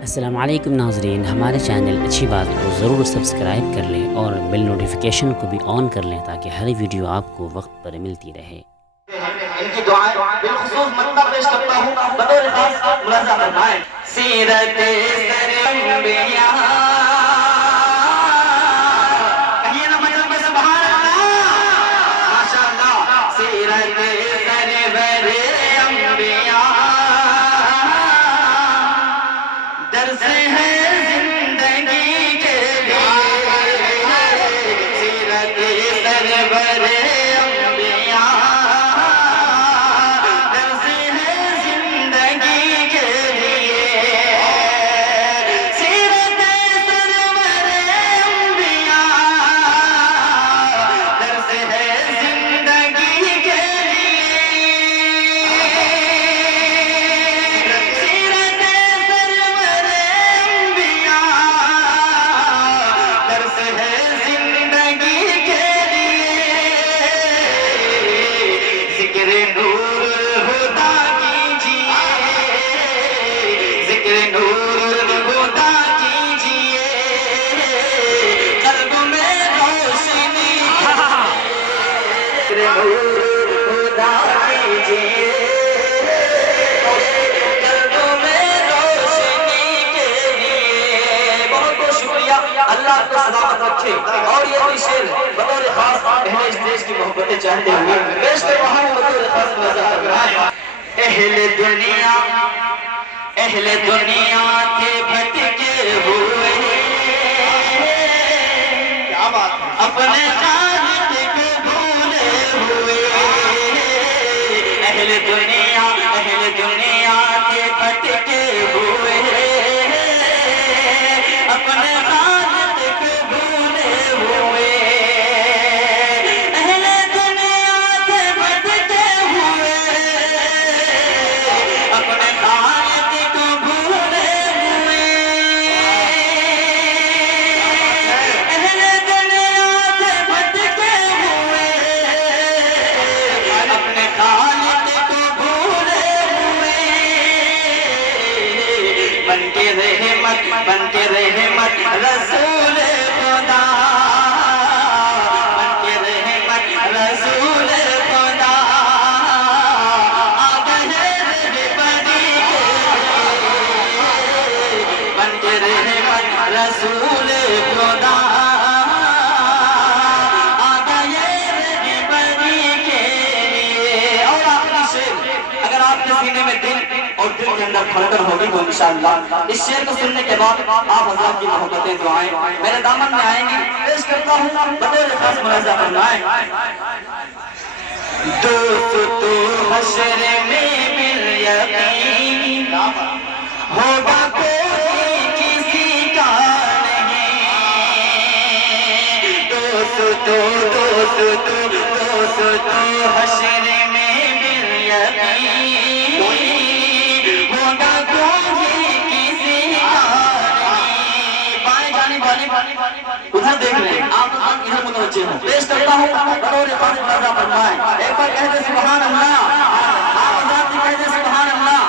السلام علیکم ناظرین، ہمارے چینل اچھی بات کو ضرور سبسکرائب کر لیں اور بیل نوٹیفیکیشن کو بھی آن کر لیں تاکہ ہر ویڈیو آپ کو وقت پر ملتی رہے۔ ان کی دعائیں بالخصوص مطلب پیش کرتا ہوں بطور خاص ملاحظہ فرمائیں۔ سیرت سر انبیاء، کہیے نا مجل میں سبحان اللہ، ماشاءاللہ۔ سیرت سرور انبیاء درس ہے زندگی کے لیے، سیرت سرور اللہ کو سلامت رکھے۔ اور یہ بھی شعر بطور خاص اہل اس دیش کی محبتیں چاہتے ہوئے پیش کر رہا ہوں بطور خاص ملاحظہ فرمائیں۔ اہل دنیا کے بھٹکے ہوئے اپنے خالق کو بھولے ہوئے، اہل دنیا کے بھٹکے ہوئے اپنے خالق کو بھولے ہوئے، اہل دنیا کے بھٹکے ہوئے اپنے خالق کو بھولے ہوئے، اہل دنیا کے بھٹکے ہوئے اپنے خالق کو بھولے ہوئے، بن کے رحمت رسول خدا، بن کے رحمت رسول خدا آ گئے رہبری کے لیے، بن کے رحمت رسول خدا آ گئے رہبری کے لیے۔ اور آخری شعر، اگر آپ کے سینے میں دل اور دل کے اندر دھڑکن ہوگی تو انشاءاللہ اس شعر کو سننے کے بعد آپ حضرات کی محبتیں دعائیں میرے دامن میں آئیں گی۔ پیش کرتا ہوں بطور خاص ملاحظہ فرمائیں۔ دوست تو حشر میں بالیقین ہوگا کوئی کسی کا نہیں، دوست تو حشر میں بالیقین ہوگا کوئی کسی کا نہیں۔ بائیں جانب ادھر دیکھ لیں، آپ ادھر متوجہ ہوں۔ پیش کرتا ہوں بطور خاص ملاحظہ فرمائیں۔ ایک بار کہہ دیں سبحان اللہ، آپ حضرات بھی کہہ دیں سبحان اللہ،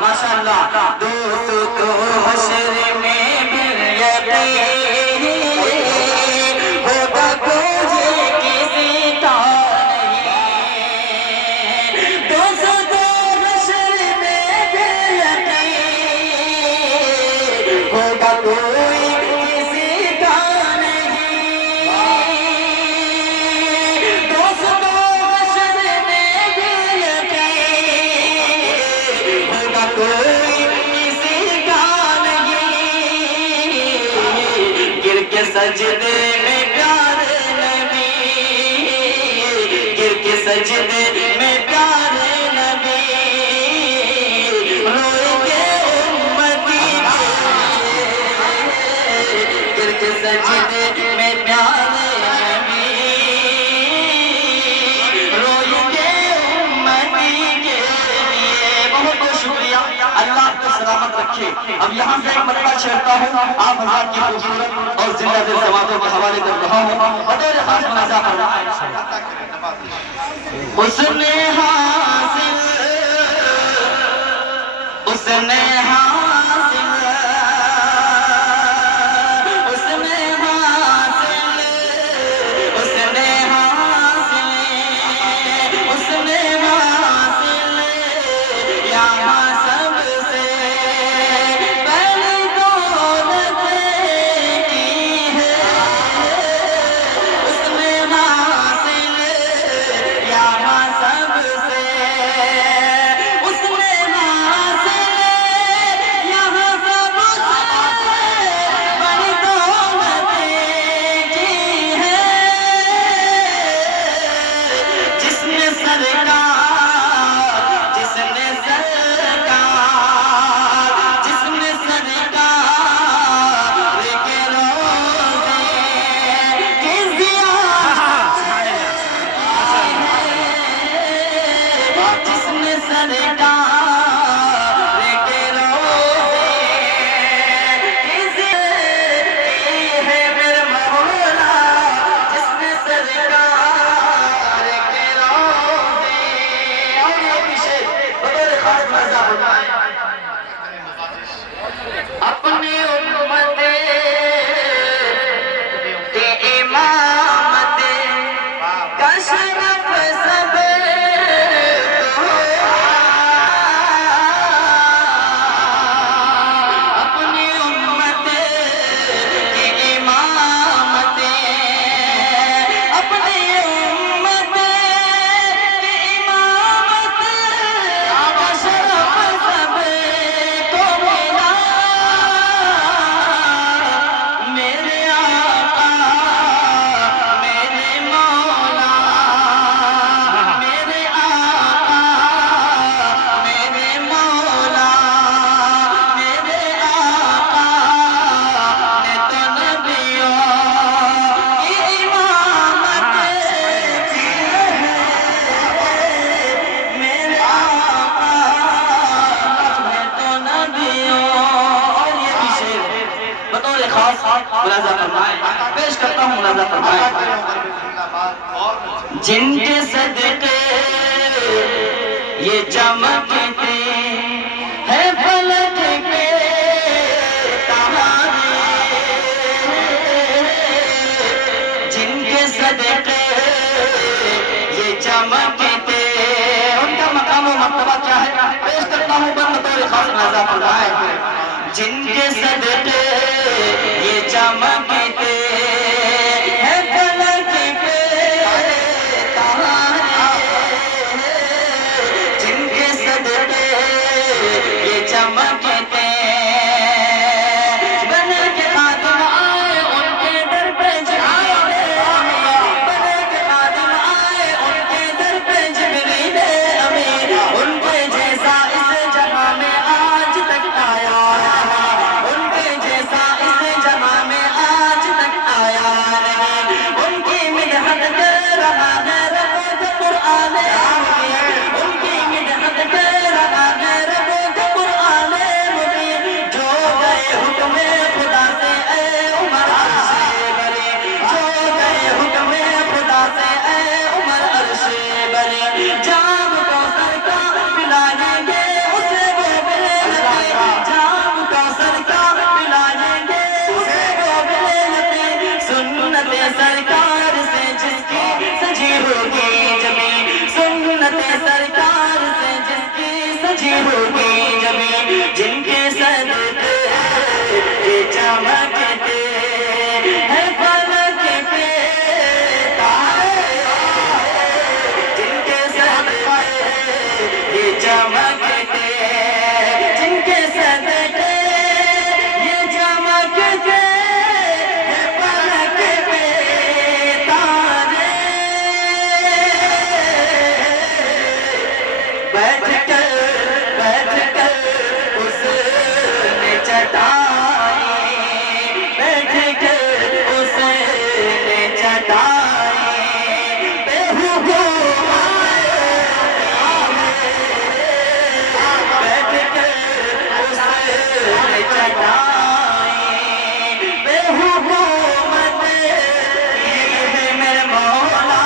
ماشاءاللہ۔ دوست تو حشر میں بالیقین ہوگا کوئی کسی کا نہیں، دوست تو حشر میں بالیقین ہوگا کوئی کسی کا نہیں، دوست تو حشر میں بالیقین ہوگا کوئی کسی کا نہیں، گر کے سجدے میں پیارے نبی، گر کے سجدے میں پیارے نبی روئیں گے امتی کے لیے، گر کے سجدے میں پیارے نبی روئیں گے امتی کے لیے۔ بہت بہت شکریہ، اللہ آپ کو سلامت رکھے۔ اب یہاں سے ایک مرتبہ چھیڑتا ہوں، آپ حضرات کی خوبصورت اور زندہ دل سماعتوں کے حوالے کر رہا ہوں بطور خاص ملاحظہ فرمائیں۔ حسن حاصل، حسن حاصل اپنی امت کے امامت کا شرف سب کو، اپنی امت کے امامت، اپنی امت کے امامت کا شرف سب کو ملا۔ میرے آقا میرے مولا، میرے آقا میرے مولا، میرے آقا نے تو نبیوں کی امامت کی ہے، میرے آقا نے تو نبیوں۔ اور یہ بھی شعر بطور خاص ملاحظہ فرمائیں، پیش کرتا ہوں ملاحظہ فرمائیں۔ جن کے صدقے یہ چمکتے ہیں فلک پہ تارے، جن کے صدقے یہ چمکتے، ان کا مقام و مرتبہ کیا ہے؟ پیش کرتا ہوں بطور خاص ملاحظہ فرمائیں۔ جن کے صدقے یہ چمکتے ہیں فلک پہ تارے، جن کے صدقے یہ چمکتے، بن کے خادم آئے ان کے در پہ جبریل امین، بن کے خادم آئے ان کے در پہ جبریل امین، ان کے جیسا اس جہاں میں آج تک آیا نہیں، ان کے جیسا اس جہاں میں آج تک آیا نہیں، ان کی مدحت کر رہا ہے رب قرآن مبین، ان کی مدحت کر رہا ہے رب قرآن مبین، جو گئے حکم خدا سے اے عمر عرش بری، جو گئے حکم خدا سے اے عمر عرش بری، جام کوثر کا پلائیں گے اسے وہ ملے نبی، جام کوثر کا پلائیں گے اسے وہ ملے نبی، سنت سرکار سے جس کی سجی ہوگی زمین، سنت سرکار سے جس کی سجی ہوگی زمین، جن کے صدقے یہ چمکتے ہیں فلک پہ تارے، جن کے صدقے یہ چمکتے، جن کے صدقے یہ چمکتے ہیں فلک پہ تارے، بیٹھ کر اس نے چٹائی، بیٹھ کر اس نے چٹائی پہ بیٹھ کر اس نے چٹائی بے حکومت کی ہے میرے مولا،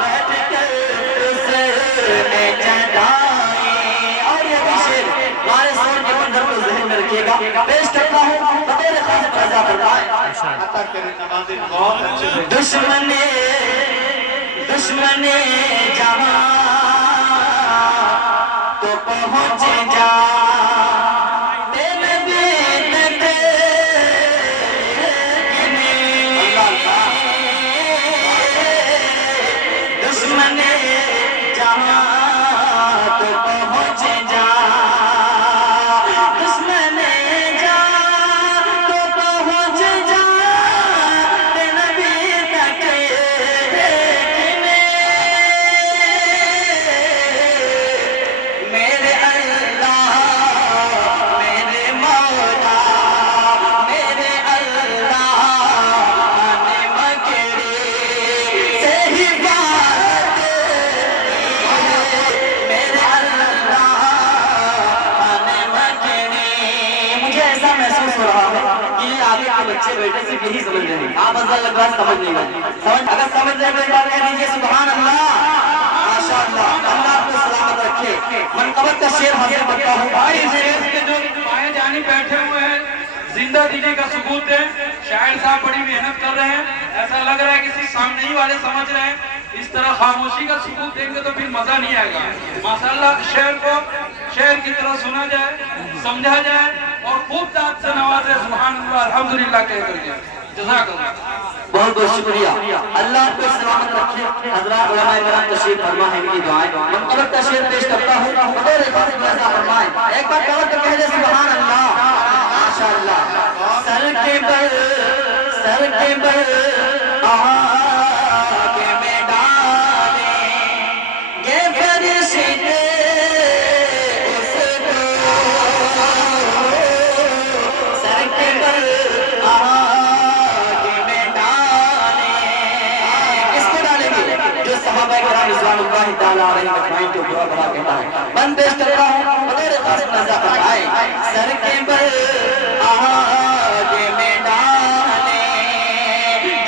بیٹھ کر اس نے چٹائی۔ اور یہ بھی شعر ہمارے سور کے منظر کو ذہن میں رکھیے گا، پیش کرتا ہوں بطور خاص ملاحظہ فرمائیں۔ دشمن جہاں تو پہنچ جا تیرے بیت دشمن جہاں تو پہنچ جا، دشمن جہاں تو پہنچ جا تیرے بیت میرے اللہ میرے مولا، میرے اللہ نے مکڑی سے ہی بات کی، میرے اللہ نے مکڑی۔ مجھے ایسا محسوس ہو رہا ہے کہ یہ آگے کے بچے بیٹھے صرف یہی سمجھ رہے ہیں، آپ ازل لگ رہا سمجھ نہیں گئے، اگر سمجھ رہے تو ایک بار کہہ دیجیے سبحان اللہ، ماشاءاللہ، اللہ آپ کو سلامت رکھے۔ منقبت کا شعر حاصل کرتا ہوں، بھائی اس کے جو بائیں جانب بیٹھے ہوئے زندہ دینے کا ثبوت دیں. شاعر صاحب بڑی محنت کر رہے ہیں, ایسا لگ رہا ہے کسی سامنے ہی والے سمجھ رہے ہیں. اس طرح خاموشی کا ثبوت دیں گے تو پھر مزہ نہیں آئے گا. ماشاءاللہ شعر کو شعر کی طرح سنا جائے, سمجھا جائے اور خوب داد سے نوازے. سبحان اللہ الحمدللہ کہہ کر کے. جزاک اللہ. بہت بہت شکریہ. اللہ کو سلامت رکھے. حضرات علماء کرام تشریف فرما ہے, ان کی دعائیں. منقلب کا شعر پیش کرتا ہوں, بطور خاص ایسا فرمائیں. ایک بار کہہ کر کہہ دے سبحان اللہ. ماشاءاللہ. سر کے بل آگے میں ڈالیں گے فرشتے اس کو. سر کے بل آگے میں ڈالیں. کس کو ڈالیں گے؟ جو صحابہ کرام رضوان اللہ تعالیٰ علیہ مجمعین کو برا بڑا کہتا ہے. من پیش کرتا ہوں, بطور خاص نظر فرمائیں. سر کے بل آگے میں ڈالیں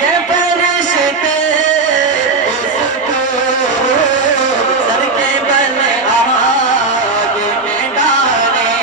گے فرشتے اس کو. سر کے بل آگے میں ڈالیں.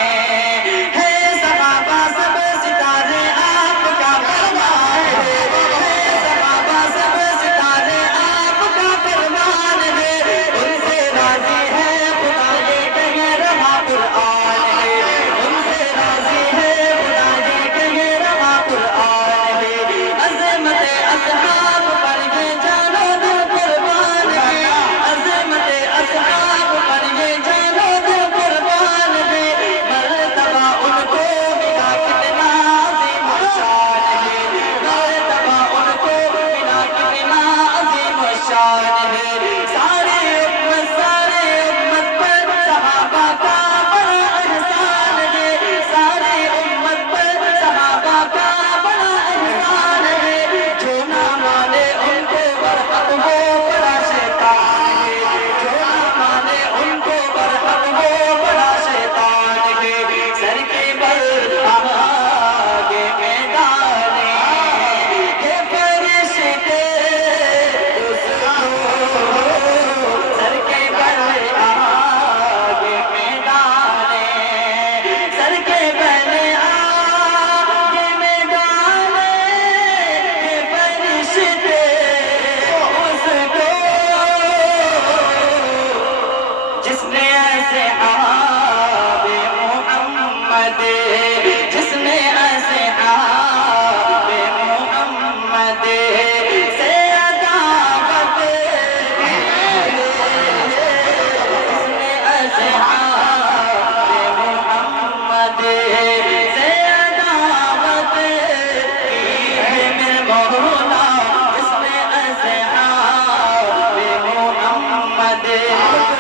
ہے صحابہ سب ستارے آپ کا فرمان ہے. ہے صحابہ سب ستارے آپ کا فرمان ہے. ان سے راضی ہے خدا یہ کہہ رہا قرآن ہے. ان سے راضی ہے خدا یہ کہہ رہا قرآن ہے. عظمت اصحاب پر یہ جانو دل قربان ہے. عظمت اصحاب پر یہ جانو دل قربان ہے. مرتبہ ان کو ملا کتنا عظیم الشان ہے. مرتبہ ان کو ملا کتنا عظیم الشان ہے. سارے امت پر صحابہ کا بڑا احسان ہے. سارے امت پر صحابہ کا بڑا احسان ہے. جو نہ مانے ان کو برحق وہ بڑا شیطان ہے. جو نہ مانے ان کو برحق وہ بڑا شیطان ہے. سر کے بل آگے میں ڈالیں گے فرشتے اس کو. سر کے بل آگے میں ڈالیں. سر کے بل آگے میں ڈالیں گے فرشتے اس کو. جس نے اصحاب محمد جس نے اصحاب محمد سے عداوت کی. جس نے اصحاب محمد سے عداوت کی میرے مولا. جس نے اصحاب محمد.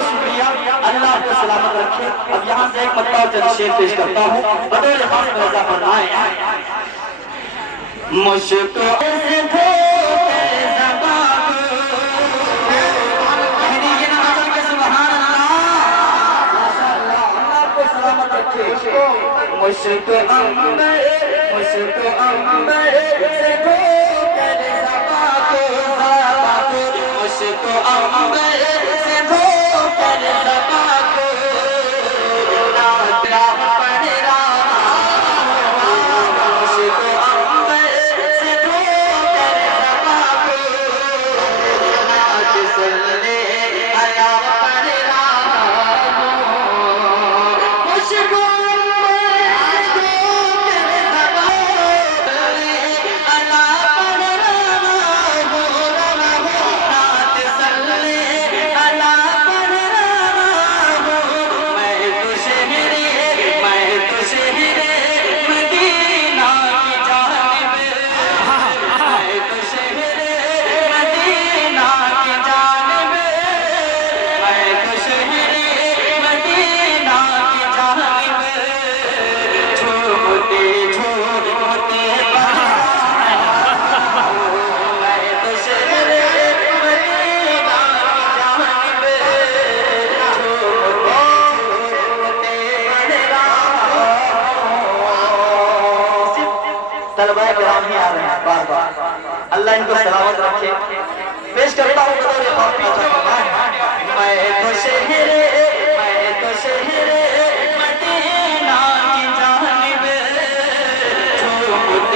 شکریہ. اللہ کو سلامت رکھے. اب یہاں سے ایک مرتبہ چند شعر پیش کرتا ہوں, بطور خاص نظر فرمائیں. مجھ کو ایسے دھوکے زبان یہ نہ چل کے سبحان اللہ. ماشاءاللہ. اللہ کو سلامت رکھے. مجھ کو عنبر سے دھوکے زبان مجھ کو عنبر سے دھوکے زبان طلبہ کرام ہی آ رہے ہیں بار بار. اللہ ان کو سلامت رکھے. پیش کرتا ہوں بطور خاص پیچھا فرمائیں. میں تو شہر مدینہ کی جانب چھوڑ